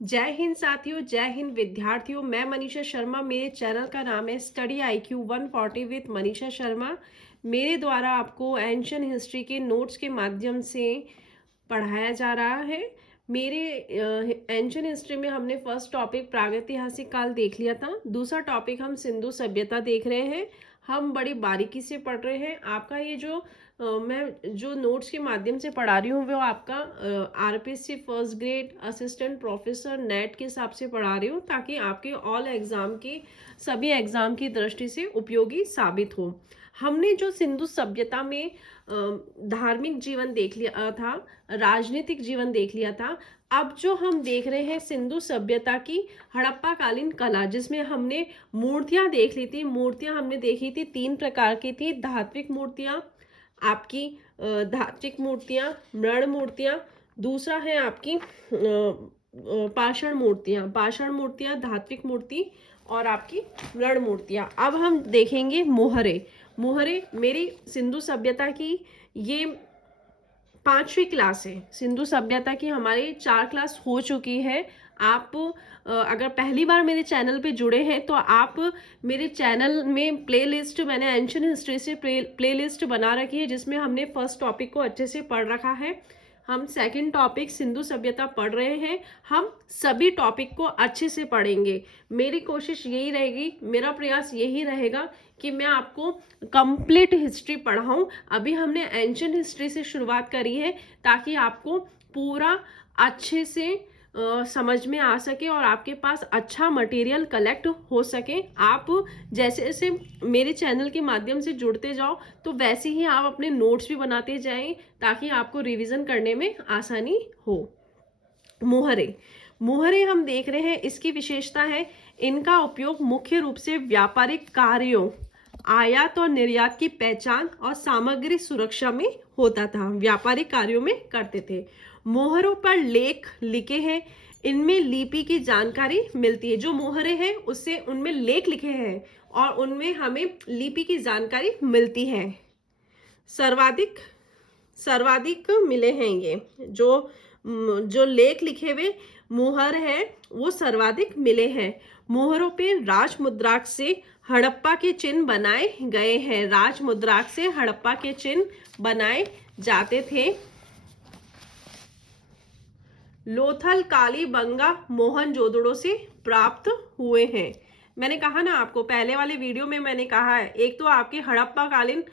जय हिंद साथियों, जय हिंद विद्यार्थियों। मैं मनीषा शर्मा। मेरे चैनल का नाम है study IQ 140 with Manisha Sharma. मेरे द्वारा आपको एंशियंट हिस्ट्री के नोट्स के माध्यम से पढ़ाया जा रहा है। मेरे एंशियंट हिस्ट्री में हमने फर्स्ट टॉपिक प्रागैतिहासिक काल देख लिया था। दूसरा टॉपिक हम सिंधु सभ्यता देख रहे हैं। हम बड़ी बारीकी से पढ़ रहे हैं। आपका ये जो मैं जो नोट्स के माध्यम से पढ़ा रही हूँ वो आपका RPSC first grade assistant professor net के हिसाब से पढ़ा रही हूँ, ताकि आपके ऑल एग्ज़ाम की सभी एग्ज़ाम की दृष्टि से उपयोगी साबित हो। हमने जो सिंधु सभ्यता में धार्मिक जीवन देख लिया था, राजनीतिक जीवन देख लिया था। अब जो हम देख रहे हैं सिंधु सभ्यता की हड़प्पा कालीन कला, जिसमें हमने मूर्तियां देख ली थी। मूर्तियां हमने देखी थी, 3 प्रकार की थी। धात्विक मूर्तियां, आपकी धात्विक मूर्तियां, मृण मूर्तियां। दूसरा है आपकी पाषाण मूर्तियां। पाषाण मूर्तियां, धात्विक मूर्ति और आपकी मृण मूर्तियां। अब हम देखेंगे मोहरे। मोहरे मेरी सिंधु सभ्यता की ये 5वीं क्लास है। सिंधु सभ्यता की हमारी 4 क्लास हो चुकी है। आप अगर पहली बार मेरे चैनल पे जुड़े हैं तो आप मेरे चैनल में प्लेलिस्ट, मैंने एंशियंट हिस्ट्री से प्लेलिस्ट बना रखी है, जिसमें हमने फर्स्ट टॉपिक को अच्छे से पढ़ रखा है। हम सेकंड टॉपिक सिंधु सभ्यता पढ़ रहे हैं। हम सभी टॉपिक को अच्छे से पढ़ेंगे। मेरी कोशिश यही रहेगी, मेरा प्रयास यही रहेगा कि मैं आपको कंप्लीट हिस्ट्री पढ़ाऊं। अभी हमने एंशियंट हिस्ट्री से शुरुआत करी है, ताकि आपको पूरा अच्छे से समझ में आ सके और आपके पास अच्छा मटेरियल कलेक्ट हो सके। आप जैसे जैसे मेरे चैनल के माध्यम से जुड़ते जाओ तो वैसे ही आप अपने नोट्स भी बनाते जाएं, ताकि आपको रिवीजन करने में आसानी हो। मोहरे। मोहरे हम देख रहे हैं, इसकी विशेषता है इनका उपयोग मुख्य रूप से व्यापारिक कार्यों, आयात और निर्यात की पहचान और सामग्री सुरक्षा में होता था। व्यापारिक कार्यों में करते थे। मोहरों पर लेख लिखे हैं, इनमें लिपि की जानकारी मिलती है। जो मोहरे हैं उससे उनमें लेख लिखे हैं और उनमें हमें लिपि की जानकारी मिलती है। सर्वाधिक सर्वाधिक मिले हैं ये जो लेख लिखे हुए मोहर है वो सर्वाधिक मिले हैं। मोहरों पे राज मुद्राक से हड़प्पा के चिन्ह बनाए गए हैं। राज मुद्राक से हड़प्पा के चिन्ह बनाए जाते थे। लोथल, कालीबंगा, मोहनजोदड़ो से प्राप्त हुए हैं। मैंने कहा ना आपको, पहले वाले वीडियो में मैंने कहा है, एक तो आपके हड़प्पा कालीन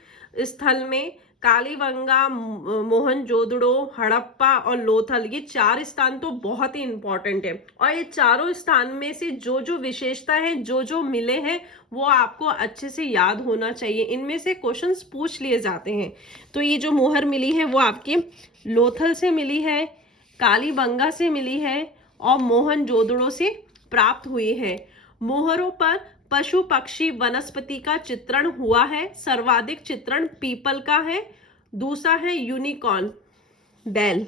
स्थल में कालीबंगा, मोहनजोदड़ो, हड़प्पा और लोथल, ये 4 स्थान तो बहुत ही इंपॉर्टेंट है। और ये चारों स्थान में से जो जो विशेषता है, जो जो मिले हैं, वो आपको अच्छे से याद होना चाहिए। इनमें से क्वेश्चंस पूछ लिए जाते हैं। तो ये जो मोहर मिली है वो आपकी लोथल से मिली है, कालीबंगा से मिली है और मोहनजोदड़ो से प्राप्त हुई है। मोहरों पर पशु, पक्षी, वनस्पति का चित्रण हुआ है। सर्वाधिक चित्रण पीपल का है। दूसरा है यूनिकॉर्न, बैल।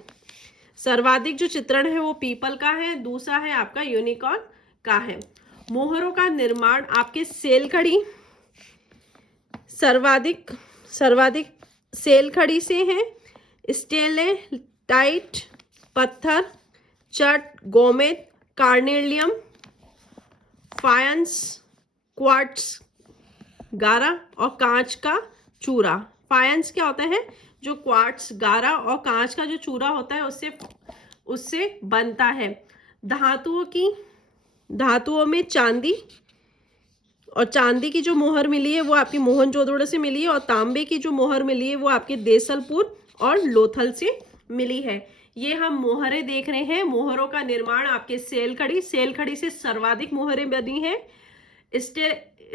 सर्वाधिक जो चित्रण है वो पीपल का है। दूसरा है आपका यूनिकॉर्न का है। मोहरों का निर्माण आपके सेलखड़ी, सर्वाधिक सर्वाधिक सेलखड़ी से है। स्टेलेटाइट पत्थर, चट, गोमेद, कार्नेलियम, फायंस, क्वार्ट्स, गारा और कांच का चूरा। फायंस क्या होता है? जो क्वार्ट्स, गारा और कांच का जो चूरा होता है उससे बनता है। धातुओं में चांदी, और चांदी की जो मोहर मिली है वो आपकी मोहनजोदड़ो से मिली है, और तांबे की जो मोहर मिली है वो आपके देसलपुर और लोथल से मिली है। ये हम मोहरें देख रहे हैं। मोहरों का निर्माण आपके सेलखड़ी से सर्वाधिक मोहरें बनी हैं।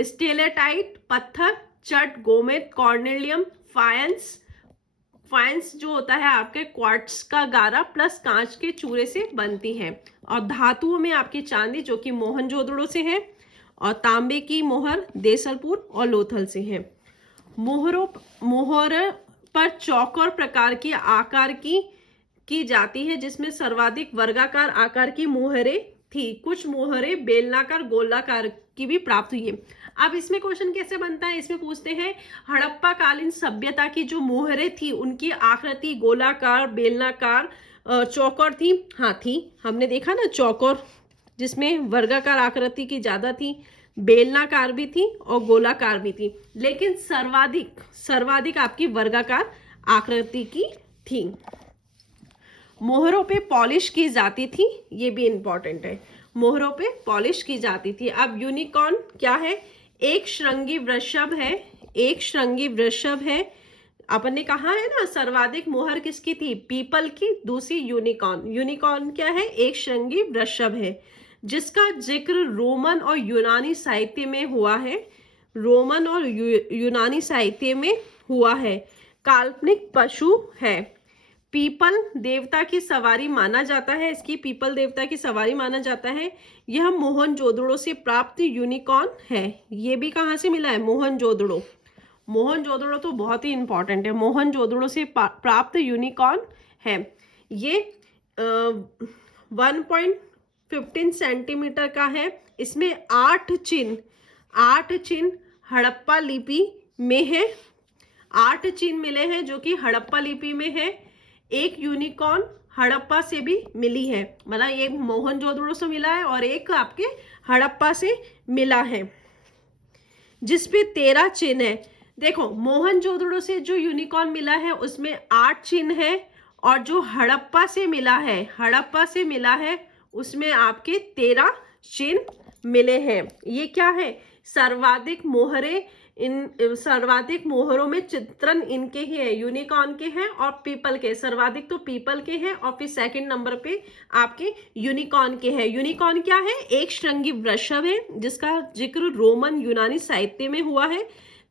स्टेलेटाइट पत्थर, चट, गोमेद, कॉर्नेलियम, फायंस जो होता है आपके क्वार्ट्स का गारा प्लस कांच के चूरे से बनती है। और धातुओं में आपकी चांदी, जो कि मोहनजोदड़ो से है, और तांबे की मोहर देसलपुर और लोथल से है। मोहर पर चौकोर प्रकार की आकार की जाती है, जिसमें सर्वाधिक वर्गाकार आकार की मोहरें थी। कुछ मोहरें बेलनाकार, गोलाकार की भी प्राप्त हुई है। अब इसमें क्वेश्चन कैसे बनता है? इसमें पूछते हैं हड़प्पा कालीन सभ्यता की जो मोहरें थी उनकी आकृति गोलाकार, बेलनाकार, चौकोर थी, हाँ थी, हमने देखा ना चौकोर जिसमें वर्गाकार आकृति की ज़्यादा थी, बेलनाकार भी थी और गोलाकार भी थी, लेकिन सर्वाधिक सर्वाधिक आपकी वर्गाकार आकृति की थी। मोहरों पे पॉलिश की जाती थी, ये भी इंपॉर्टेंट है, मोहरों पे पॉलिश की जाती थी। अब यूनिकॉर्न क्या है? एक श्रृंगी वृषभ है, एक श्रृंगी वृषभ है। अपन ने कहा है ना सर्वाधिक मोहर किसकी थी? पीपल की। दूसरी यूनिकॉर्न, यूनिकॉर्न क्या है? एक श्रृंगी वृषभ है, जिसका जिक्र रोमन और यूनानी साहित्य में हुआ है, रोमन और यूनानी साहित्य में हुआ है। काल्पनिक पशु है, पीपल देवता की सवारी माना जाता है, इसकी पीपल देवता की सवारी माना जाता है। यह मोहनजोदड़ो से प्राप्त यूनिकॉर्न है। ये भी कहाँ से मिला है? मोहनजोदड़ो। मोहनजोदड़ो तो बहुत ही इंपॉर्टेंट है, मोहनजोदड़ो से प्राप्त यूनिकॉर्न है। ये 1.15 सेंटीमीटर का है। इसमें 8 चिन्ह हड़प्पा लिपि में है, 8 चिन्ह मिले हैं जो कि हड़प्पा लिपि में है। एक यूनिकॉर्न हड़प्पा से भी मिली है, मतलब एक मोहनजोदड़ो से मिला है और एक आपके हड़प्पा से मिला है, जिसपे 13 चिन्ह है। देखो मोहनजोदड़ो से जो यूनिकॉर्न मिला है उसमें 8 चिन्ह है, और जो हड़प्पा से मिला है, हड़प्पा से मिला है उसमें आपके 13 चिन्ह मिले हैं। ये क्या है? सर्वाधिक मोहरे, इन सर्वाधिक मोहरों में चित्रण इनके ही है, यूनिकॉर्न के हैं और पीपल के। सर्वाधिक तो पीपल के हैं और फिर सेकंड नंबर पे आपके यूनिकॉर्न के हैं। यूनिकॉर्न क्या है? एक श्रृंगी वृषभ है, जिसका जिक्र रोमन यूनानी साहित्य में हुआ है।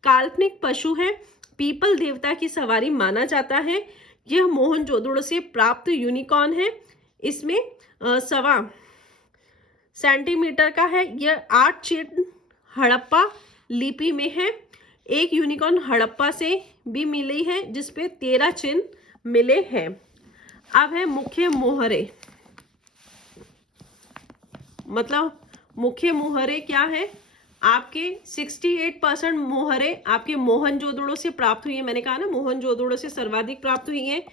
काल्पनिक पशु है, पीपल देवता की सवारी माना जाता है। यह मोहनजोदड़ो से प्राप्त यूनिकॉर्न है। इसमें 1.25 सेंटीमीटर का है। यह 8 चिन्ह हड़प्पा लिपि में है। एक यूनिकॉर्न हड़प्पा से भी मिली है, जिसपे 13 चिन्ह मिले हैं। अब है मुख्य मोहरे, मतलब मुख्य मोहरे क्या है? आपके 68% मोहरे आपके मोहनजोदड़ो से प्राप्त हुई है। मैंने कहा ना मोहनजोदड़ो से सर्वाधिक प्राप्त हुई है।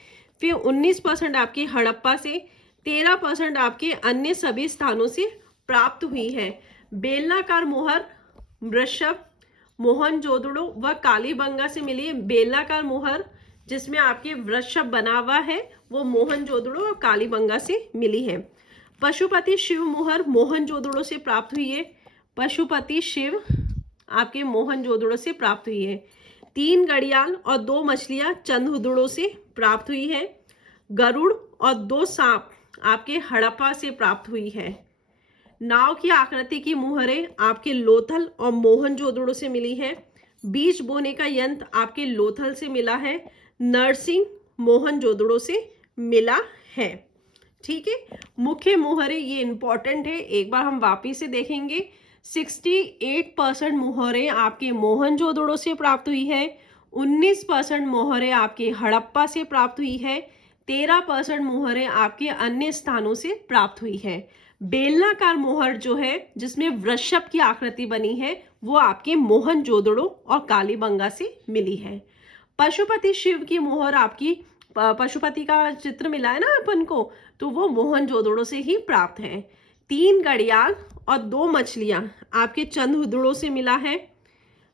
फिर 19% आपके हड़प्पा से, 13% आपके अन्य सभी स्थानों से प्राप्त हुई है। बेलनाकार मोहर वृषभ, मोहनजोदड़ो व कालीबंगा से मिली है। बेलनाकार मोहर जिसमें आपके वृषभ बना हुआ है वो मोहनजोदड़ो और कालीबंगा से मिली है। पशुपति शिव मोहर मोहनजोदड़ो से प्राप्त हुई है। पशुपति शिव आपके मोहनजोदड़ो से प्राप्त हुई है। 3 घड़ियाल और 2 मछलियां चंद्रहुदड़ो से प्राप्त हुई है। गरुड़ और 2 सांप आपके हड़प्पा से प्राप्त हुई है। नाव की आकृति की मुहरें आपके लोथल और मोहनजोदड़ो से मिली है। बीज बोने का यंत्र आपके लोथल से मिला है। नरसिंह मोहनजोदड़ो से मिला है। ठीक है, मुख्य मोहरें ये इंपॉर्टेंट है, एक बार हम वापिस से देखेंगे। 68% मोहरें आपके मोहनजोदड़ो से प्राप्त हुई है। 19% मोहरें आपके हड़प्पा से प्राप्त हुई है। 13% मोहरें आपके अन्य स्थानों से प्राप्त हुई है। बेलनाकार मोहर जो है जिसमें वृषभ की आकृति बनी है वो आपके मोहनजोदड़ो और कालीबंगा से मिली है। पशुपति शिव की मोहर आपकी, पशुपति का चित्र मिला है ना अपन को, तो वो मोहनजोदड़ो से ही प्राप्त है। 3 घड़ियाल और 2 मछलियां आपके चंद्रहुदड़ो से मिला है।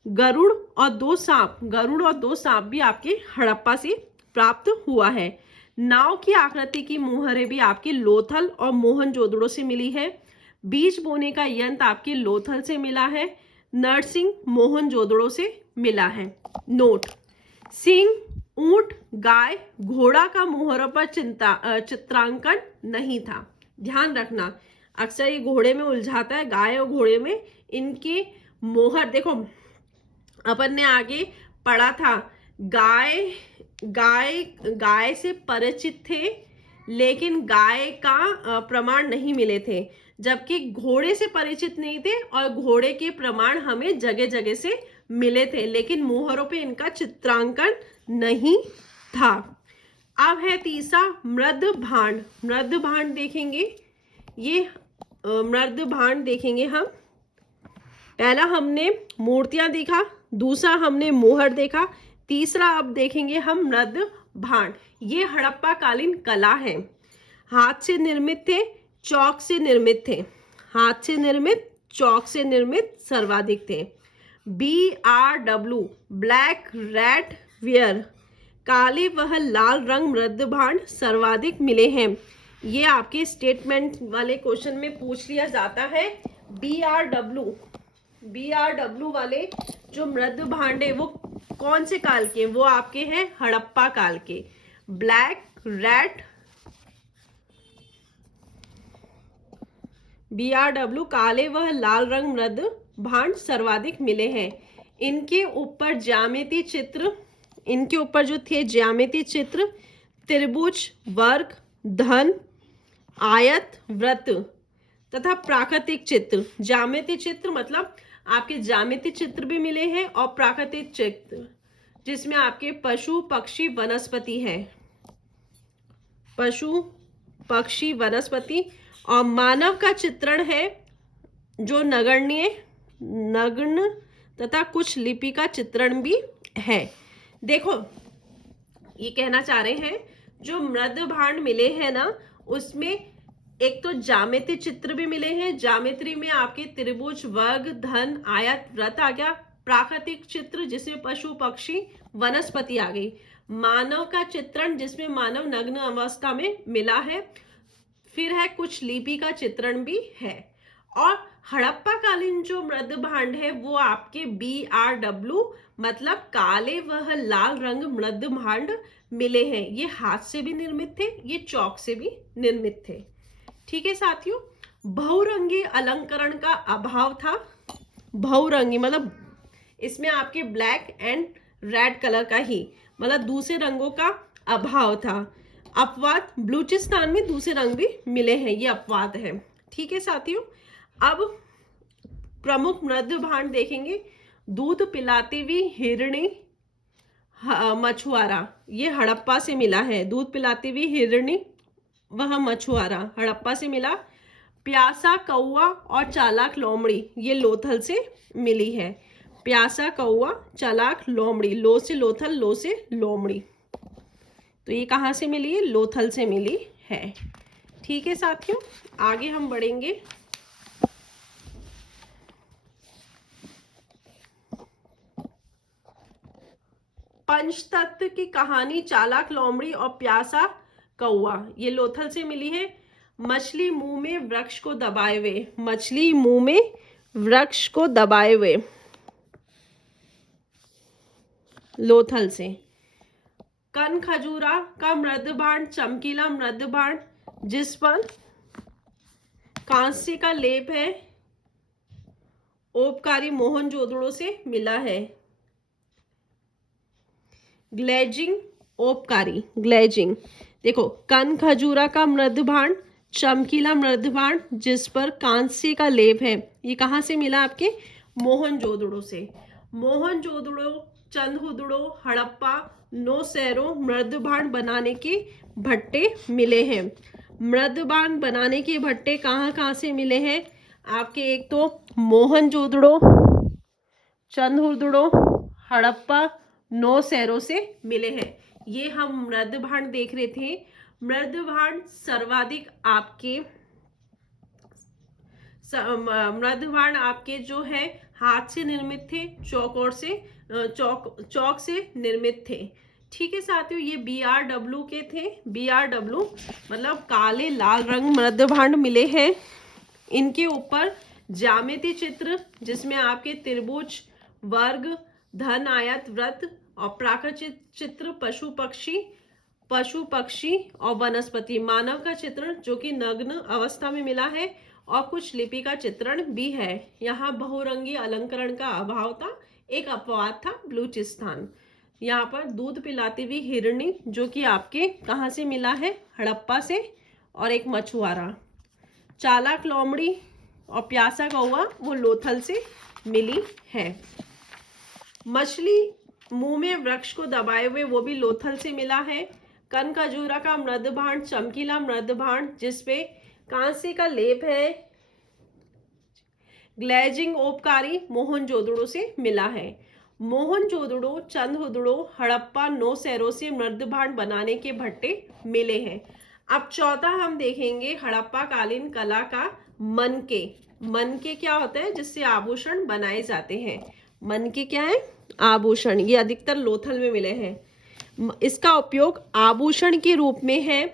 गरुड़ और 2 सांप, गरुड़ और 2 सांप भी आपके हड़प्पा से प्राप्त हुआ है। नाव की आकृति की मुहरें भी आपके लोथल और मोहनजोदड़ो से मिली है। बीज बोने का यंत्र आपके लोथल से मिला है। नरसिंह मोहनजोदड़ो से मिला है। नोट: सिंह, ऊंट, गाय, घोड़ा का मोहरों पर चित्रांकन नहीं था। ध्यान रखना, अक्सर ये घोड़े में उलझाता है, गाय और घोड़े में इनके मोहर। देखो अपन ने आगे पढ़ा था, गाय से परिचित थे लेकिन गाय का प्रमाण नहीं मिले थे, जबकि घोड़े से परिचित नहीं थे और घोड़े के प्रमाण हमें जगह जगह से मिले थे, लेकिन मोहरों पे इनका चित्रांकन नहीं था। अब है तीसरा मृद भांड। मृद भांड देखेंगे, ये मृद भांड देखेंगे हम। पहला हमने मूर्तियां देखा, दूसरा हमने मोहर देखा, तीसरा अब देखेंगे हम मृद भांड। ये हड़प्पा कालीन कला है। हाथ से निर्मित थे, चौक से निर्मित थे। हाथ से निर्मित, चौक से निर्मित सर्वाधिक थे। BRW ब्लैक रैट वेयर, काले वह लाल रंग मृद भांड सर्वाधिक मिले हैं। ये आपके स्टेटमेंट वाले क्वेश्चन में पूछ लिया जाता है। BRW वाले जो मृद भांड है वो कौन से काल के? वो आपके हैं हड़प्पा काल के। ब्लैक रैट BRW काले वह लाल रंग मृद भांड सर्वाधिक मिले हैं। इनके ऊपर ज्यामितीय चित्र, इनके ऊपर जो थे ज्यामितीय चित्र, त्रिभुज, वर्ग, धन, आयत, वृत्त तथा प्राकृतिक चित्र। ज्यामितीय चित्र मतलब आपके ज्यामितीय चित्र भी मिले हैं और प्राकृतिक चित्र जिसमें आपके पशु, पक्षी, वनस्पति है। पशु, पक्षी, वनस्पति और मानव का चित्रण है जो नगण्य, नग्न तथा कुछ लिपि का चित्रण भी है। देखो ये कहना चाह रहे हैं जो मृद भांड मिले हैं ना, उसमें एक तो ज्यामितीय चित्र भी मिले हैं। ज्यामिति में आपके त्रिभुज, वर्ग, धन, आयत, वृत्त आ गया। प्राकृतिक चित्र जिसमें पशु, पक्षी, वनस्पति आ गई। मानव का चित्रण जिसमें मानव नग्न अवस्था में मिला है। फिर है कुछ लिपि का चित्रण भी है। और हड़प्पा कालीन जो मृद भांड है वो आपके BRW मतलब काले वह लाल रंग मृद भांड मिले हैं। ये हाथ से भी निर्मित थे, ये चौक से भी निर्मित थे। ठीक है साथियों, बहुरंगी अलंकरण का अभाव था। बहुरंगी मतलब इसमें आपके ब्लैक एंड रेड कलर का ही मतलब दूसरे रंगों का अभाव था। अपवाद, बलूचिस्तान में दूसरे रंग भी मिले हैं, ये अपवाद है। ठीक है साथियों, अब प्रमुख मृद भांड देखेंगे। दूध पिलाती हुई हिरणी, मछुआरा, ये हड़प्पा से मिला है। दूध पिलाती हुई हिरणी वह मछुआरा हड़प्पा से मिला। प्यासा कौआ और चालाक लोमड़ी ये लोथल से मिली है। प्यासा कौआ, चालाक लोमड़ी, लो से लोथल, लो से लोमड़ी, तो ये कहाँ से मिली है? लोथल से मिली है। ठीक है साथियों, आगे हम बढ़ेंगे। पंचतत्व की कहानी, चालाक लोमड़ी और प्यासा कौआ, ये लोथल से मिली है। मछली मुंह में वृक्ष को दबाए हुए, मछली मुंह में वृक्ष को दबाए हुए, लोथल से। कन खजूरा का मृद भांड, चमकीला मृद भांड जिस पर कांस्य का लेप है, ओपकारी, मोहनजोदड़ो से मिला है। ग्लेजिंग, ओपकारी, ग्लेजिंग। देखो, कन खजूरा का मृद भांड, चमकीला मृद भांड जिस पर कांस्य का लेप है, ये कहाँ से मिला? आपके मोहनजोदड़ो से। मोहनजोदड़ो, चंदहुदड़ो, हड़प्पा, नौशेरों मृद भांड बनाने के भट्टे मिले हैं। मृद भांड बनाने के भट्टे कहाँ से मिले हैं? आपके एक तो मोहनजोदड़ो, चंदहुदड़ो, हड़प्पा, नौशेरों से मिले हैं। ये हम मृद भांड देख रहे थे। मृद भांड सर्वाधिक आपके मृद भांड आपके जो है हाथ से निर्मित थे, चौक से निर्मित थे। ठीक है साथियों, ये BRW के थे। BRW मतलब काले लाल रंग मृद भांड मिले हैं। इनके ऊपर ज्यामितीय चित्र जिसमें आपके त्रिभुज, वर्ग, धन, आयत, वृत्त और प्राकृतिक चित्र, पशु पक्षी और वनस्पति, मानव का चित्रण जो कि नग्न अवस्था में मिला है और कुछ लिपि का चित्रण भी है। यहाँ बहुरंगी अलंकरण का अभाव था, एक अपवाद था बलूचिस्तान। यहाँ पर दूध पिलाती हुई हिरणी जो कि आपके कहाँ से मिला है? हड़प्पा से, और एक मछुआरा। चालाक लोमड़ी और प्यासा कौआ वो लोथल से मिली है। मछली मुंह में वृक्ष को दबाए हुए वो भी लोथल से मिला है। कन खजूरा का मृद भांड, चमकीला मृद भांड जिसपे कांस्य का लेप है, ग्लेजिंग, ओपकारी, मोहनजोदड़ो से मिला है। मोहनजोदड़ो, चंदहुदड़ो, हड़प्पा, नौशेरों से मृद भांड बनाने के भट्टे मिले हैं। अब चौथा हम देखेंगे हड़प्पा कालीन कला का मनके। मनके क्या होता है? जिससे आभूषण बनाए जाते हैं। मनके क्या है? आभूषण। ये अधिकतर लोथल में मिले हैं। इसका उपयोग आभूषण के रूप में है,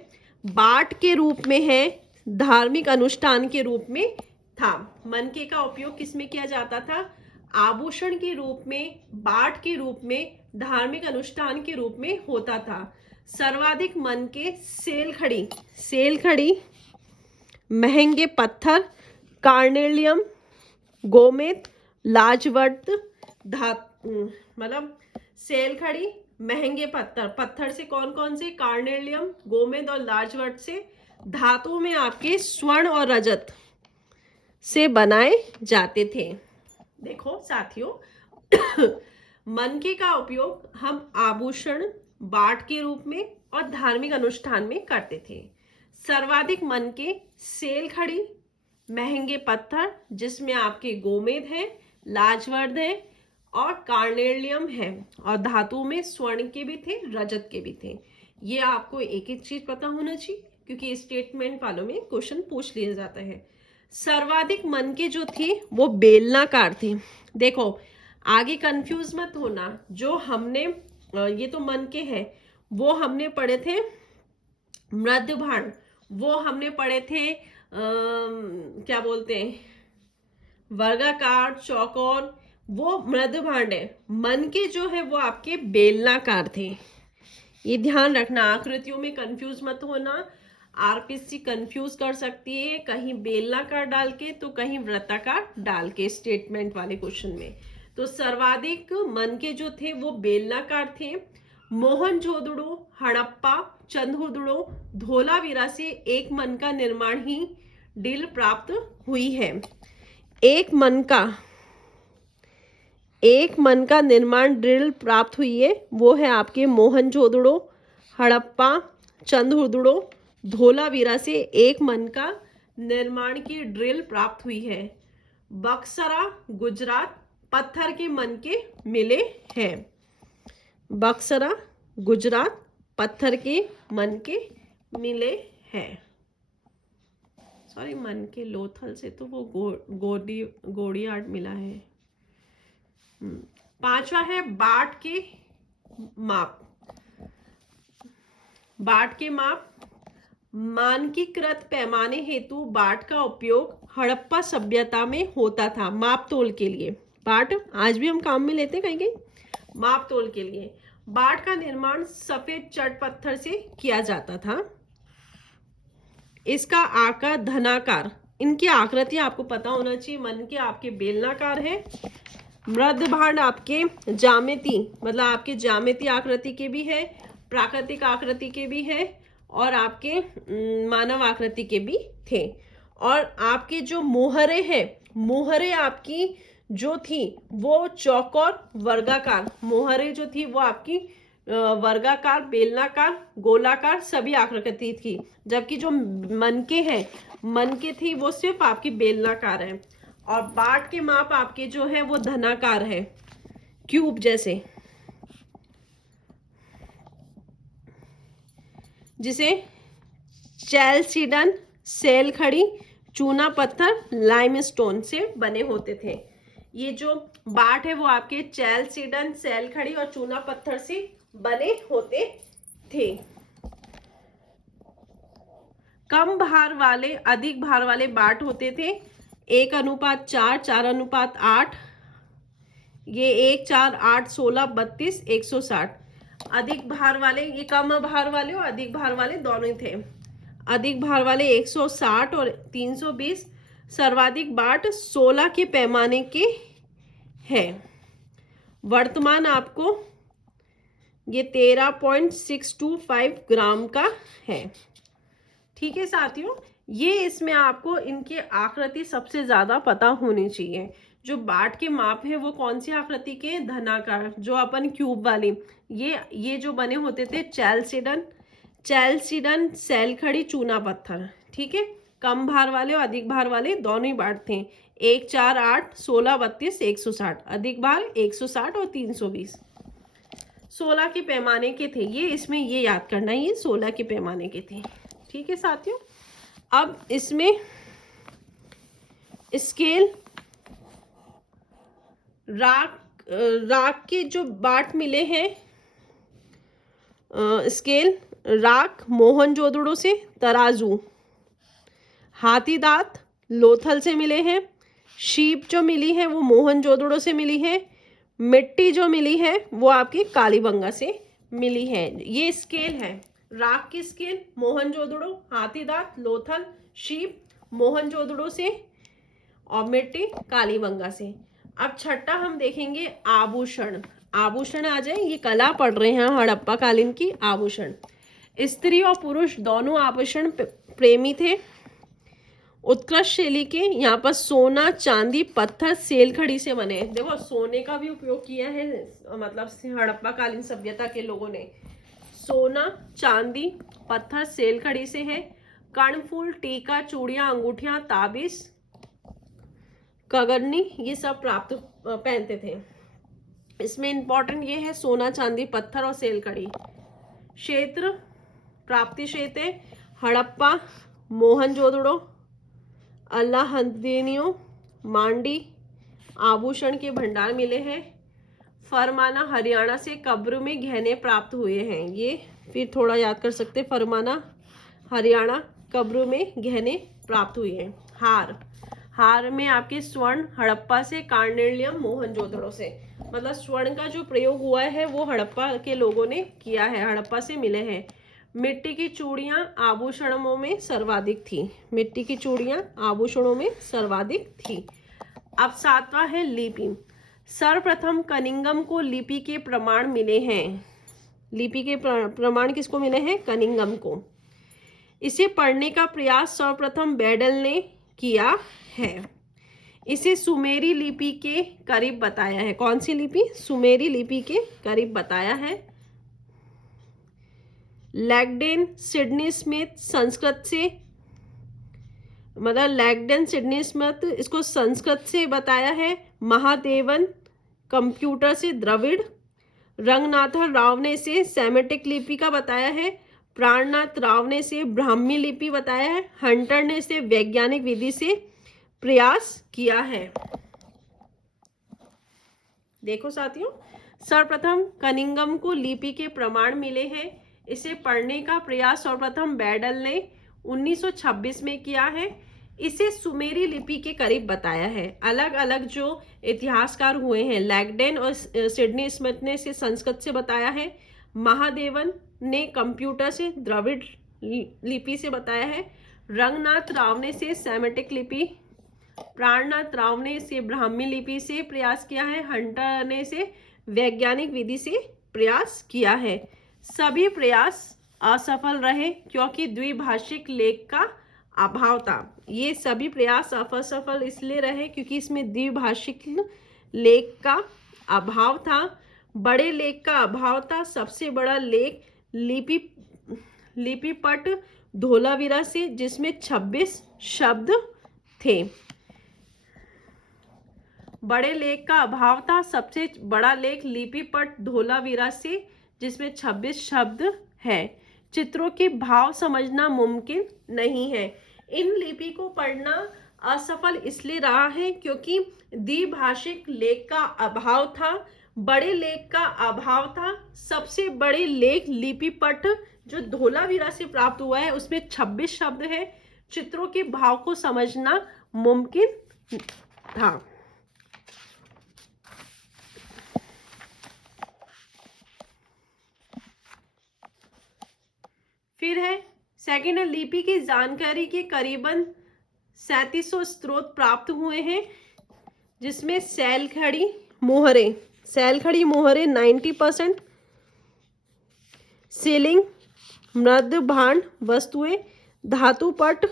बाट के रूप में है, धार्मिक अनुष्ठान के रूप में था। मनके का उपयोग किस में किया जाता था? आभूषण के रूप में, बाट के रूप में, धार्मिक अनुष्ठान के रूप में होता था। सर्वाधिक मनके सेलखड़ी, सेलखड़ी, महंगे पत्थर, कार्नेलियम, गोमेद, लाजवर्त, मतलब सेलखड़ी, महंगे पत्थर, पत्थर से कौन कौन से? कार्नेलियम, गोमेद और लाजवर्त से। धातु में आपके स्वर्ण और रजत से बनाए जाते थे। देखो साथियों, मनके का उपयोग हम आभूषण, बाट के रूप में और धार्मिक अनुष्ठान में करते थे। सर्वाधिक मनके सेलखड़ी, महंगे पत्थर जिसमें आपके गोमेद है, लाजवर्द है और कार्नेलियम है, और धातु में स्वर्ण के भी थे, रजत के भी थे। ये आपको एक एक चीज पता होना चाहिए, क्योंकि स्टेटमेंट वालों में क्वेश्चन पूछ लिया जाता है। सर्वाधिक मनके जो थे वो बेलनाकार थे। देखो आगे कंफ्यूज मत होना, जो हमने ये तो मनके हैं, वो हमने पढ़े थे मृदभांड, वो हमने पढ़े थे क्या बोलते हैं, वर्गाकार, चौकोर, वो मृदभांड है। मनके जो है वो आपके बेलनाकार थे। ये ध्यान रखना, आकृतियों में कंफ्यूज मत होना। आरपीसी कंफ्यूज कर सकती है, कहीं बेलनाकार डाल के तो कहीं वृत्ताकार डाल के स्टेटमेंट वाले क्वेश्चन में। तो सर्वाधिक मनके जो थे वो बेलनाकार थे। मोहनजोदड़ो, हड़प्पा, चंद्रहुदड़ो, धोलावीरा से एक मन का निर्माण ही डील प्राप्त हुई है। एक मन का निर्माण ड्रिल प्राप्त हुई है, वो है आपके मोहनजोदड़ो, हड़प्पा, चंद्रहुदड़ो, धोलावीरा से एक मन का निर्माण की ड्रिल प्राप्त हुई है। बक्सरा, गुजरात, पत्थर के मनके मिले हैं। बक्सरा, गुजरात, पत्थर के मनके मिले हैं। सॉरी, मनके लोथल से तो वो गोड़ियाड मिला है। पांचवा है बाट के माप। बाट के माप, मानकीकृत पैमाने हेतु बाट का उपयोग हड़प्पा सभ्यता में होता था माप तोल के लिए। बाट आज भी हम काम में लेते हैं कहीं कहीं माप तोल के लिए। बाट का निर्माण सफेद चट पत्थर से किया जाता था। इसका आकार धनाकार, इनकी आकृति आपको पता होना चाहिए। मन के आपके बेलनाकार है, मृदभांड आपके ज्यामिति, मतलब आपके ज्यामिति आकृति के भी है, प्राकृतिक आकृति के भी है और आपके मानव आकृति के भी थे। और आपके जो मोहरे हैं, मोहरे आपकी जो थी वो चौकोर वर्गाकार, मोहरे जो थी वो आपकी वर्गाकार, बेलनाकार, गोलाकार सभी आकृति थी। जबकि जो मनके हैं, मनके थी वो सिर्फ आपकी बेलनाकार है। और बाट के माप आपके जो है वो धनाकार है, क्यूब जैसे, जिसे चैलसीडन, सेलखड़ी, चूना पत्थर, लाइमस्टोन से बने होते थे। ये जो बाट है वो आपके चैलसीडन, सेलखड़ी और चूना पत्थर से बने होते थे। कम भार वाले, अधिक भार वाले बाट होते थे 1:4, 4:8, ये 1, 4, 8, 16, 32, 160। अधिक भार वाले, ये कम भार वाले और अधिक भार वाले दोनों थे। अधिक भार वाले 160 और 320। सर्वाधिक बाट 16 के पैमाने के हैं। वर्तमान आपको ये 13.625 ग्राम का है। ठीक है साथियों, ये इसमें आपको इनकी आकृति सबसे ज्यादा पता होनी चाहिए। जो बाट के माप है वो कौन सी आकृति के? धनाकार, जो अपन क्यूब वाली, ये जो बने होते थे चैलसीडन, सेलखड़ी, चूना पत्थर। ठीक है, कम भार वाले और अधिक भार वाले दोनों ही बाट थे। 1, 4, 8, 16, 32, 160। अधिक भार 160 और 320 16 के पैमाने के थे। ये इसमें ये याद करना, ये 16 के पैमाने के थे। ठीक है साथियों। अब इसमें स्केल, राख के जो बाट मिले हैं, स्केल, राख मोहनजोदड़ो से, तराजू, हाथी दांत लोथल से मिले हैं, शीप जो मिली है वो मोहनजोदड़ो से मिली है, मिट्टी जो मिली है वो आपकी कालीबंगा से मिली है। ये स्केल है, राख की स्केल मोहनजोदड़ो, हाथी दांत लोथल, शीप मोहनजोदड़ो से और मिट्टी कालीबंगा से। अब छठा हम देखेंगे आभूषण। आभूषण आ जाए, ये कला पढ़ रहे हैं हड़प्पा कालीन की। आभूषण, स्त्री और पुरुष दोनों आभूषण प्रेमी थे। उत्कृष्ट शैली के, यहाँ पर सोना, चांदी, पत्थर, सेलखड़ी से बने। देखो सोने का भी उपयोग किया है, मतलब हड़प्पा कालीन सभ्यता के लोगों ने। सोना, चांदी, पत्थर, सेलखड़ी से है। कर्णफूल, टीका, चूड़ियां, अंगूठियां, ताबीज, कगरनी, ये सब प्राप्त पहनते थे। इसमें इंपॉर्टेंट ये है सोना, चांदी, पत्थर और सेलखड़ी। क्षेत्र, प्राप्ति क्षेत्र हड़प्पा, मोहनजोदड़ो, अलाहदीनियो, मांडी, आभूषण के भंडार मिले हैं। फरमाना, हरियाणा से कब्र में गहने प्राप्त हुए हैं। ये फिर थोड़ा याद कर सकते, फरमाना हरियाणा, कब्र में गहने प्राप्त हुए हैं। हार, हार में आपके स्वर्ण हड़प्पा से, कार्नेलियम मोहनजोदड़ो से। मतलब स्वर्ण का जो प्रयोग हुआ है वो हड़प्पा के लोगों ने किया है, हड़प्पा से मिले हैं। मिट्टी की चूड़ियां आभूषणों में सर्वाधिक थी। मिट्टी की चूड़ियां आभूषणों में सर्वाधिक थी। अब सातवां है लिपि। सर्वप्रथम कनिंगम को लिपि के प्रमाण मिले हैं। लिपि के प्रमाण किसको मिले हैं? कनिंगम को। इसे पढ़ने का प्रयास सर्वप्रथम बैडल ने किया है। इसे सुमेरी लिपि के करीब बताया है। कौन सी लिपि? सुमेरी लिपि के करीब बताया है। लैग्डेन सिडनी स्मिथ संस्कृत से, मतलब लैग्डेन सिडनी स्मिथ इसको संस्कृत से बताया है। महादेवन कंप्यूटर से द्रविड़। रंगनाथन राव ने इसे सेमेटिक लिपि का बताया है। प्राणनाथ राव ने इसे ब्राह्मी लिपि बताया है। हंटर ने इसे वैज्ञानिक विधि से प्रयास किया है। देखो साथियों, सर्वप्रथम कनिंगम को लिपि के प्रमाण मिले हैं। इसे पढ़ने का प्रयास सर्वप्रथम बैडल ने 1926 में किया है। इसे सुमेरी लिपि के करीब बताया है। अलग अलग जो इतिहासकार हुए हैं, लैग्डेन और सिडनी स्मिथ ने इसे संस्कृत से बताया है। महादेवन ने कंप्यूटर से द्रविड़ लिपि से बताया है। रंगनाथ राव ने इसे सेमेटिक लिपि, प्राणनाथ राव ने इसे ब्राह्मी लिपि से प्रयास किया है। हंटर ने इसे वैज्ञानिक विधि से प्रयास किया है। सभी प्रयास असफल रहे क्योंकि द्विभाषिक लेख का अभाव था। ये सभी प्रयास असफल इसलिए रहे क्योंकि इसमें द्विभाषिक लेख का अभाव था। बड़े लेख का अभाव था। सबसे बड़ा लेख लिपिपट धोलावीरा से, जिसमें 26 शब्द थे। बड़े लेख का अभाव था। सबसे बड़ा लेख लिपिपट धोलावीरा से, जिसमें 26 शब्द है। चित्रों के भाव समझना मुमकिन नहीं है। इन लिपि को पढ़ना असफल इसलिए रहा है क्योंकि द्विभाषिक लेख का अभाव था, बड़े लेख का अभाव था। सबसे बड़े लेख लिपिपट जो धोलावीरा से प्राप्त हुआ है उसमें 26 शब्द है। चित्रों के भाव को समझना मुमकिन था। फिर है सेकेंड है लिपि की जानकारी के करीबन 3700 स्रोत प्राप्त हुए हैं, जिसमें सैलखड़ी मोहरे 90%, सीलिंग, मृद भांड वस्तुएं, धातु पट,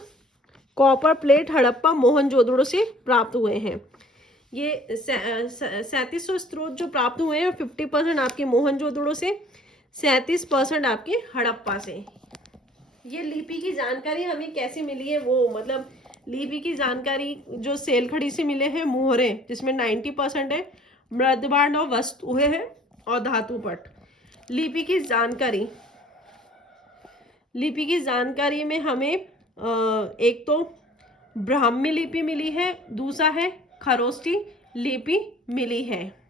कॉपर प्लेट हड़प्पा मोहनजोदड़ो से प्राप्त हुए हैं। ये 3700 स्रोत जो प्राप्त हुए हैं 50% आपके मोहनजोदड़ो से, 37% आपके हड़प्पा से। ये लिपि की जानकारी हमें कैसे मिली है, वो मतलब लिपि की जानकारी जो सेलखड़ी से मिले हैं, मोहरे जिसमें 90% है, मृदभांड और वस्तुएं हैं और धातुपट। लिपि की जानकारी, लिपि की जानकारी में हमें एक तो ब्राह्मी लिपि मिली है, दूसरा है खरोष्टी लिपि मिली है।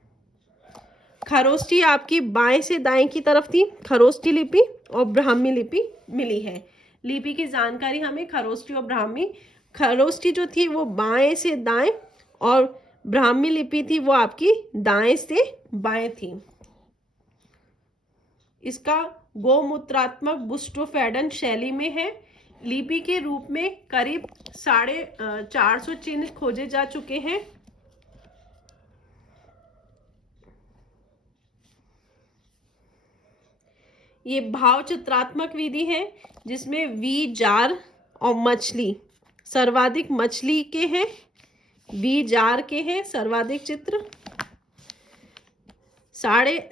खरोष्टी आपकी बाएं से दाएं की तरफ थी, खरोष्टी लिपि, और ब्राह्मी लिपि मिली है। लिपि की जानकारी हमें खरोष्टी और ब्राह्मी, खरोष्टी जो थी वो बाएं से दाएं और ब्राह्मी लिपि थी वो आपकी दाएं से बाएं थी। इसका गोमूत्रात्मक बुस्टोफेडन शैली में है। लिपि के रूप में करीब 450 चिन्ह खोजे जा चुके हैं। ये भाव चित्रात्मक विधि है जिसमें वी, जार और मछली, सर्वाधिक मछली के हैं, वी जार के हैं सर्वाधिक चित्र। साढ़े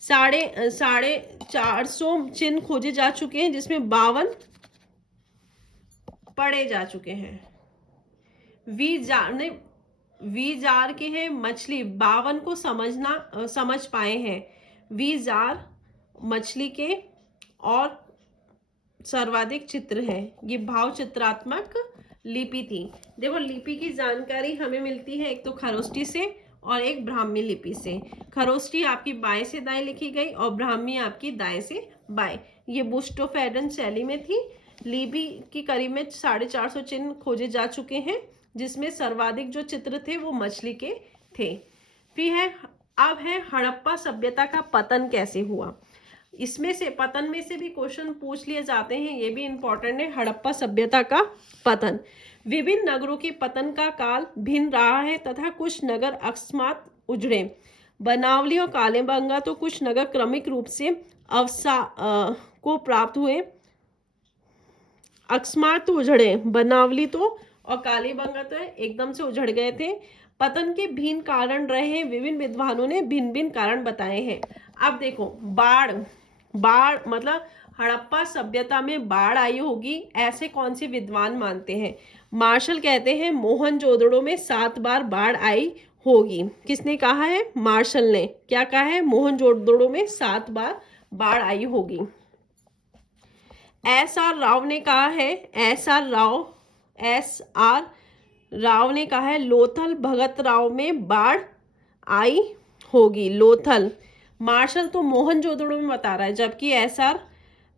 400 चिन्ह खोजे जा चुके हैं जिसमें 52 पढ़े जा चुके हैं। वी जार के हैं मछली, 52 को समझ पाए हैं। वी जार मछली के और सर्वाधिक चित्र है। ये भाव चित्रात्मक लिपि थी। देखो लिपि की जानकारी हमें मिलती है एक तो खरोष्टी से और एक ब्राह्मी लिपि से। खरोष्टी आपकी बाएं से दाएं लिखी गई और ब्राह्मी आपकी दाएं से बाएं। ये बुस्टोफेडन शैली में थी। लिपि की करीब में 450 चिन्ह खोजे जा चुके हैं जिसमें सर्वाधिक जो चित्र थे वो मछली के थे। फिर अब है हड़प्पा सभ्यता का पतन कैसे हुआ। इसमें से पतन में से भी क्वेश्चन पूछ लिए जाते हैं, ये भी इंपॉर्टेंट है। हड़प्पा सभ्यता का पतन, विभिन्न नगरों के पतन का काल भिन्न रहा है तथा कुछ नगर अकस्मात उजड़े। बनावली और कालीबंगा तो कुछ नगर क्रमिक रूप से को प्राप्त हुए। अकस्मात तो उजड़े, बनावली तो और कालीबंगा तो एकदम से उजड़ गए थे। पतन के भिन्न कारण रहे हैं, विभिन्न विद्वानों ने भिन्न भिन्न कारण बताए हैं। अब देखो बाढ़ मतलब हड़प्पा सभ्यता में बाढ़ आई होगी, ऐसे कौन से विद्वान मानते हैं। मार्शल कहते हैं मोहनजोदड़ो में 7 बार बाढ़ आई होगी। किसने कहा है? मार्शल ने। क्या कहा है? मोहनजोदड़ो में 7 बार बाढ़ आई होगी। SR राव ने कहा है, SR राव ने कहा है लोथल भगत राव में बाढ़ आई होगी। लोथल, मार्शल तो मोहनजोदड़ो में बता रहा है जबकि SR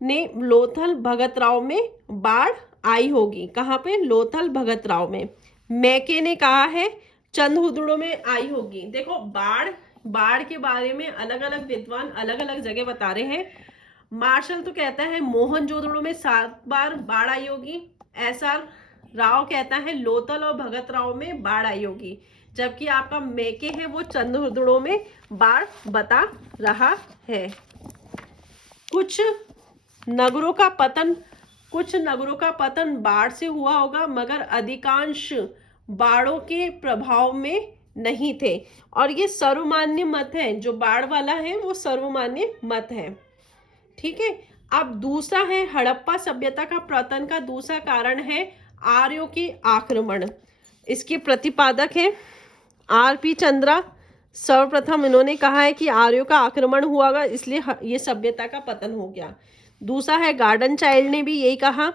ने लोथल भगत राव में बाढ़ आई होगी। कहाँ पे? लोथल भगत राव में। मैके ने कहा है चंदहुदड़ो में आई होगी। देखो बाढ़ के बारे में अलग अलग विद्वान अलग अलग जगह बता रहे हैं। मार्शल तो कहता है मोहनजोदड़ो में 7 बार बाढ़ आई होगी। SR राव कहता है लोथल और भगत राव में बाढ़ आई होगी, जबकि आपका मैके है वो चंदहुदड़ो में बाढ़ बता रहा है। कुछ नगरों का पतन बाढ़ से हुआ होगा, मगर अधिकांश बाढ़ों के प्रभाव में नहीं थे। और ये सर्वमान्य मत है, जो बाढ़ वाला है वो सर्वमान्य मत है। ठीक है। अब दूसरा है हड़प्पा सभ्यता का पतन का दूसरा कारण है आर्यों के आक्रमण। इसके प्रतिपादक है RP चंद्रा। सर्वप्रथम इन्होंने कहा है कि आर्यों का आक्रमण हुआ, इसलिए ये सभ्यता का पतन हो गया। दूसरा है गार्डन चाइल्ड ने भी यही कहा,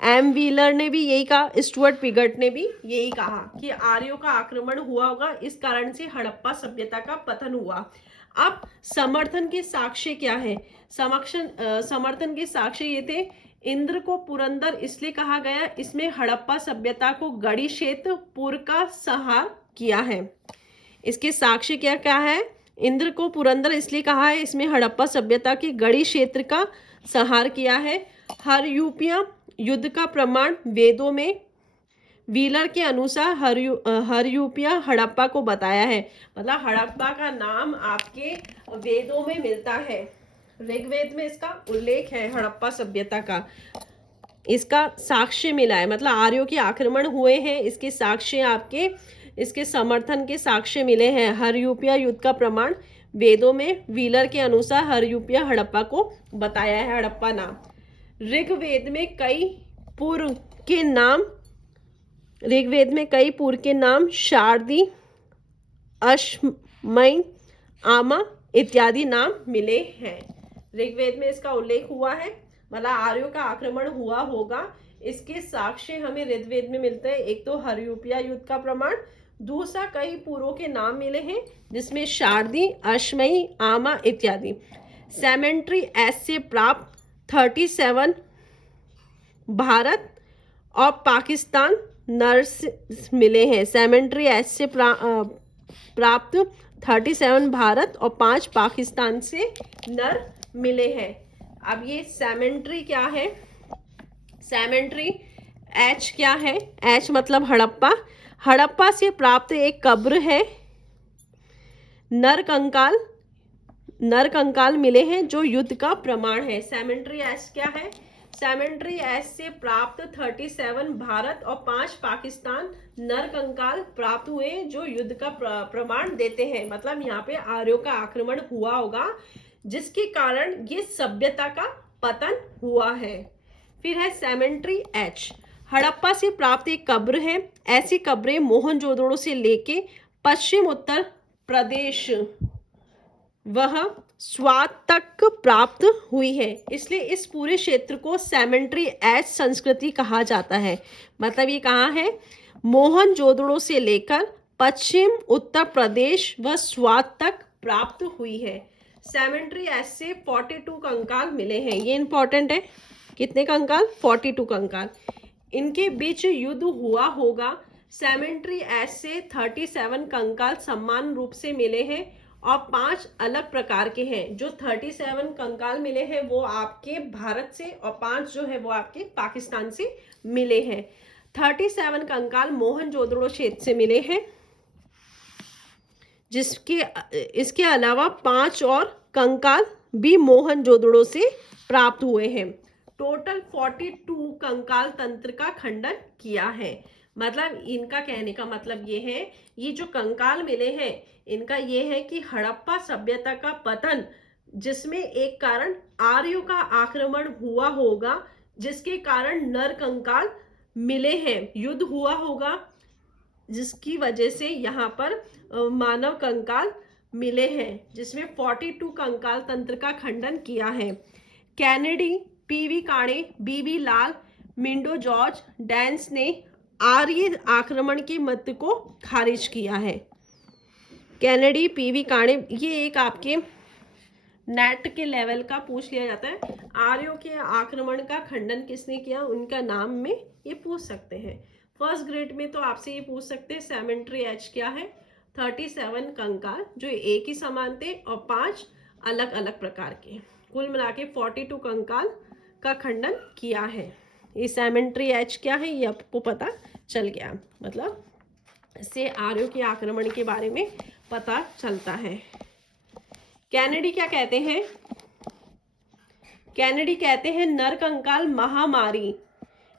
M व्हीलर ने भी यही कहा, स्टुअर्ट पिगट ने भी यही कहा कि आर्यों का आक्रमण हुआ होगा, इस कारण से हड़प्पा सभ्यता का पतन हुआ। अब समर्थन के साक्ष्य क्या है? समर्थन के साक्ष्य ये थे, इंद्र को पुरंदर इसलिए कहा गया, इसमें हड़प्पा सभ्यता को गढ़ी क्षेत्र पुर का संहार किया है। इसके साक्ष्य क्या क्या है? इंद्र को पुरंदर इसलिए कहा है, इसमें हड़प्पा सभ्यता के गढ़ी क्षेत्र का संहार किया है। हरयूपिया युद्ध का प्रमाण वेदों में व्हीलर के अनुसार हरयूपिया हड़प्पा को बताया है। मतलब हड़प्पा का नाम आपके वेदों में मिलता है, ऋग्वेद में इसका उल्लेख है हड़प्पा सभ्यता का। इसका साक्ष्य मिला है, मतलब आर्यों के आक्रमण हुए हैं, इसके साक्ष्य आपके, इसके समर्थन के साक्ष्य मिले हैं। हरयूपिया युद्ध का प्रमाण वेदों में व्हीलर के अनुसार हरयूपिया हड़प्पा को बताया है। हड़प्पा नाम ऋग्वेद में कई पूर्व के नाम शारदी, अश्वमय, आमा इत्यादि नाम मिले हैं। ऋग्वेद में इसका उल्लेख हुआ है, मतलब आर्यों का आक्रमण हुआ होगा। इसके साक्ष्य हमें ऋग्वेद में मिलते हैं। एक तो हरियूपिया युद्ध का प्रमाण, दूसरा कई पुरों के नाम मिले हैं जिसमें शारदी, अश्मयी, आमा इत्यादि। सेमेंट्री एस से प्राप्त 37 भारत और पाकिस्तान नर्स मिले हैं। सेमेंट्री एस से प्राप्त 37 भारत और 5 पाकिस्तान से नर मिले हैं। अब ये सेमेंट्री क्या है? सेमेंट्री एच क्या है? एच मतलब हड़प्पा। हड़प्पा से प्राप्त एक कब्र है। नर कंकाल मिले हैं जो युद्ध का प्रमाण है। सेमेंट्री एच क्या है? सेमेंट्री एच से प्राप्त 37 भारत और 5 पाकिस्तान नर कंकाल प्राप्त हुए जो युद्ध का प्रमाण देते हैं। मतलब यहाँ पे आर्यों का आक्रमण हुआ होगा जिसके कारण ये सभ्यता का पतन हुआ है। फिर है सेमेंट्री एच, हड़प्पा से प्राप्त एक कब्र है। ऐसी कब्रें मोहनजोदड़ो से लेके पश्चिम उत्तर प्रदेश वह स्वात तक प्राप्त हुई है, इसलिए इस पूरे क्षेत्र को सेमेंट्री एच संस्कृति कहा जाता है। मतलब ये कहाँ है? मोहनजोदड़ो से लेकर पश्चिम उत्तर प्रदेश व स्वात तक प्राप्त हुई है। सेमेंट्री एच से 42 कंकाल मिले हैं। ये इंपॉर्टेंट है। कितने कंकाल? 42 कंकाल। इनके बीच युद्ध हुआ होगा। सेमेंट्री एच से 37 कंकाल समान रूप से मिले हैं और 5 अलग प्रकार के हैं। जो 37 कंकाल मिले हैं वो आपके भारत से और 5 जो है वो आपके पाकिस्तान से मिले हैं। 37 कंकाल मोहनजोदड़ो क्षेत्र से मिले हैं, इसके अलावा 5 और कंकाल भी मोहनजोदड़ो से प्राप्त हुए हैं। टोटल 42 कंकाल तंत्र का खंडन किया है। मतलब इनका कहने का मतलब ये है, ये जो कंकाल मिले हैं इनका ये है कि हड़प्पा सभ्यता का पतन, जिसमें एक कारण आर्यों का आक्रमण हुआ होगा जिसके कारण नर कंकाल मिले हैं। युद्ध हुआ होगा जिसकी वजह से यहाँ पर मानव कंकाल मिले हैं, जिसमें 42 कंकाल तंत्र का खंडन किया है। कैनेडी, पीवी काणे, बीबी लाल, मिंडो जॉर्ज, डैंस ने आर्य आक्रमण के मत को खारिज किया है। कैनेडी, पीवी काणे, ये एक आपके नेट के लेवल का पूछ लिया जाता है। आर्यों के आक्रमण का खंडन किसने किया, उनका नाम में ये पूछ सकते हैं। फर्स्ट ग्रेड में तो आपसे ये पूछ सकते हैं सेमेंट्री एच क्या है? 37 कंकाल जो एक ही समान थे और 5 अलग अलग प्रकार के, कुल मिला के 42 कंकाल का खंडन किया है। ये सेमेंट्री एच क्या है ये आपको पता चल गया। मतलब इससे आर्यों के आक्रमण के बारे में पता चलता है। कैनेडी क्या कहते हैं? कैनेडी कहते हैं नर कंकाल महामारी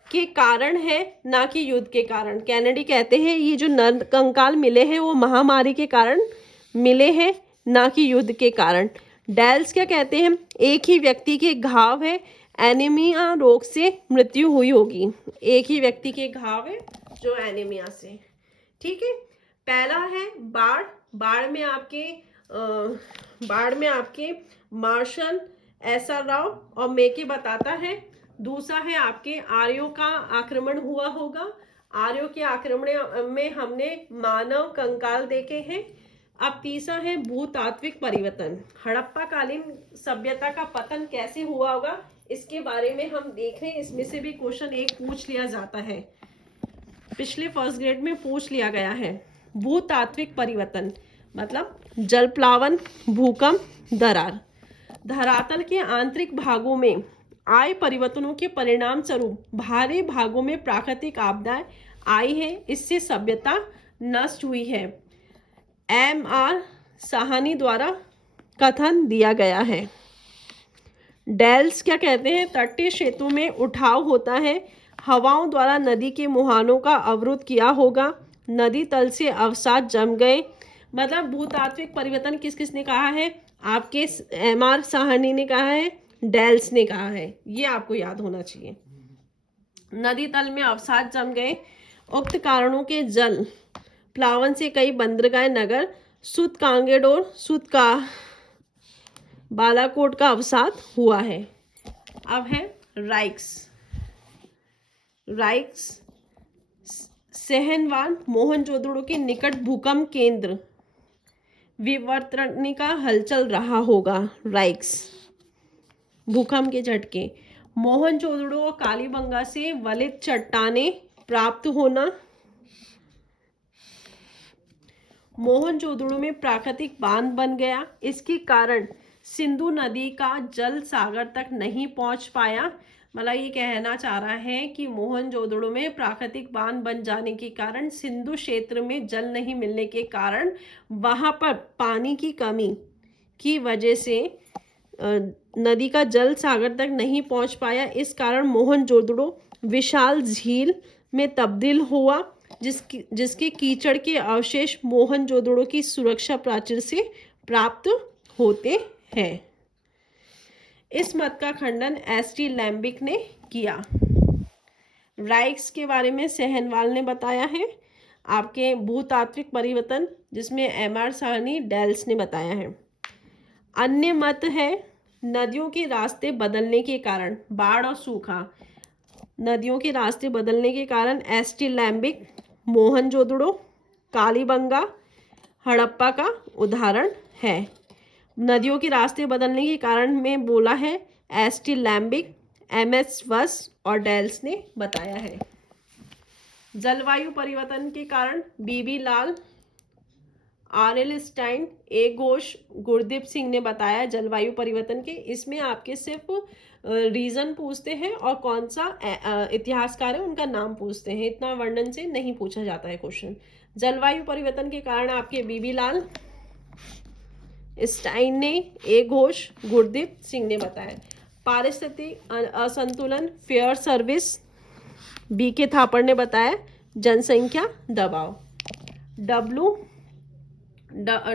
के कारण है, ना कि युद्ध के कारण। कैनेडी कहते हैं ये जो नर कंकाल मिले हैं वो महामारी के कारण मिले हैं, ना कि युद्ध के कारण। डेल्स क्या कहते हैं? एक ही व्यक्ति के घाव है, एनीमिया रोग से मृत्यु हुई होगी। एक ही व्यक्ति के घाव है जो एनीमिया से। ठीक है। पहला है बाढ़। बाढ़ में आपके मार्शल एसआर राव और मेके बताता है। दूसरा है आपके आर्यों का आक्रमण हुआ होगा। आर्यों के आक्रमण में हमने मानव कंकाल देखे हैं। अब तीसरा है भूतात्विक परिवर्तन। हड़प्पा कालीन सभ्यता का पतन कैसे हुआ होगा इसके बारे में हम देख रहे हैं। इसमें से भी क्वेश्चन एक पूछ लिया जाता है, पिछले फर्स्ट ग्रेड में पूछ लिया गया है। भूतात्विक परिवर्तन मतलब जलप्लावन, भूकंप, दरार। धरातल के आंतरिक भागों में आए परिवर्तनों के परिणाम स्वरूप बाहरी भागों में प्राकृतिक आपदाएं आई है, इससे सभ्यता नष्ट हुई है। M.R. साहनी द्वारा कथन दिया गया है। डेल्स क्या कहते हैं? तटीय क्षेत्रों में उठाव होता है, हवाओं द्वारा नदी के मुहानों का अवरुद्ध किया होगा, नदी तल से अवसाद जम गए। मतलब भूतात्विक परिवर्तन किस किसने कहा है? आपके M.R. साहनी ने कहा है, डेल्स ने कहा है। ये आपको याद होना चाहिए। नदी तल में अवसाद जम गए। उक्त कारणों के जल प्लावन से कई बंदरगाह नगर सुत कांगेडोर, बालाकोट का अवसाद हुआ है। अब है राइक्स। सेहनवाल मोहनजोदड़ो के निकट भूकंप केंद्र विवर्तनिका हलचल रहा होगा। राइक्स भूकंप के झटके। मोहनजोदड़ो और कालीबंगा से वलित चट्टानें प्राप्त होना। मोहनजोदड़ो में प्राकृतिक बांध बन गया, इसके कारण सिंधु नदी का जल सागर तक नहीं पहुंच पाया। मतलब ये कहना चाह रहा है कि मोहनजोदड़ो में प्राकृतिक बांध बन जाने के कारण सिंधु क्षेत्र में जल नहीं मिलने के कारण वहां पर पानी की कमी की वजह से नदी का जल सागर तक नहीं पहुंच पाया। इस कारण मोहनजोदड़ो विशाल झील में तब्दील हुआ, जिसके कीचड़ के अवशेष मोहनजोदड़ो की सुरक्षा प्राचीर से प्राप्त होते हैं। इस मत का खंडन एस.टी. लैम्बिक ने किया। राइक्स के बारे में सेहनवाल ने बताया है। आपके भूतात्विक परिवर्तन जिसमें एम.आर. साहनी डेल्स ने बताया है। अन्य मत है नदियों के रास्ते बदलने के कारण बाढ़ और सूखा। नदियों के रास्ते बदलने के कारण एस.टी. लैम्बिक मोहनजोदड़ो कालीबंगा हड़प्पा का उदाहरण है। नदियों के रास्ते बदलने के कारण में बोला है एस.टी. लैम्बिक, एम.एस. वस और डेल्स ने बताया है। जलवायु परिवर्तन के कारण बी.बी. लाल, आर.एल. स्टाइन, ए घोष, गुरदीप सिंह ने बताया जलवायु परिवर्तन के। इसमें आपके सिर्फ रीजन पूछते हैं और कौन सा इतिहासकार है उनका नाम पूछते हैं, इतना वर्णन से नहीं पूछा जाता है क्वेश्चन। जलवायु परिवर्तन के कारण आपके बी.बी. लाल, स्टाइन ने, ए घोष, गुरदीप सिंह ने बताया। पारिस्थितिक असंतुलन, फेयर सर्विस, बी.के. थापड़ ने बताया। जनसंख्या दबाव,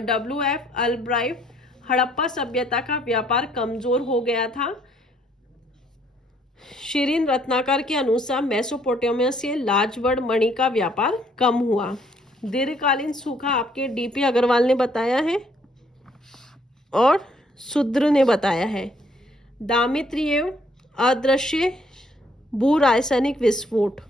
डब्ल्यू.एफ. अल्ब्राइट, हड़प्पा सभ्यता का व्यापार कमजोर हो गया था। शिरीन रत्नाकर के अनुसार मेसोपोटामिया से लाजवर्ड मणि का व्यापार कम हुआ। दीर्घकालीन सूखा आपके डी.पी. अग्रवाल ने बताया है और शूद्र ने बताया है। दामित्रियेव अदृश्य भू रासायनिक विस्फोट,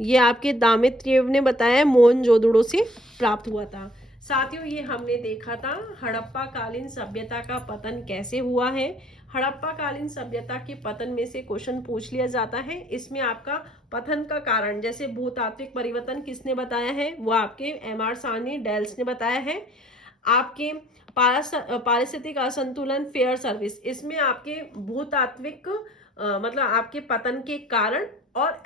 ये आपके दामित्रियेव ने बताया, मोहनजोदड़ो से प्राप्त हुआ था। साथियों, ये हमने देखा था हड़प्पा कालीन सभ्यता का पतन कैसे हुआ है। हड़प्पा कालीन सभ्यता के पतन में से क्वेश्चन पूछ लिया जाता है। इसमें आपका पतन का कारण जैसे भूतात्विक परिवर्तन किसने बताया है, वो आपके एम.आर. साहनी डेल्स ने बताया है। आपके पारिस्थितिक असंतुलन, फेयर सर्विस, इसमें आपके भूतात्विक मतलब आपके पतन के कारण और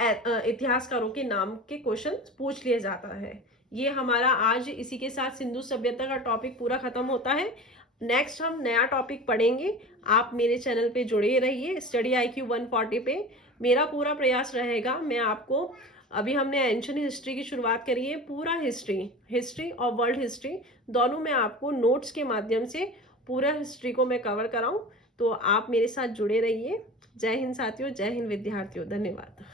इतिहासकारों के नाम के क्वेश्चन पूछ लिए जाता है। ये हमारा आज इसी के साथ सिंधु सभ्यता का टॉपिक पूरा खत्म होता है। नेक्स्ट हम नया टॉपिक पढ़ेंगे। आप मेरे चैनल पे जुड़े रहिए स्टडी IQ 140 पे। मेरा पूरा प्रयास रहेगा, मैं आपको अभी हमने एंशिएंट हिस्ट्री की शुरुआत करी है, पूरा हिस्ट्री और वर्ल्ड हिस्ट्री दोनों में आपको नोट्स के माध्यम से पूरा हिस्ट्री को मैं कवर कराऊं। तो आप मेरे साथ जुड़े रहिए। जय हिंद साथियों, जय हिंद विद्यार्थियों, धन्यवाद।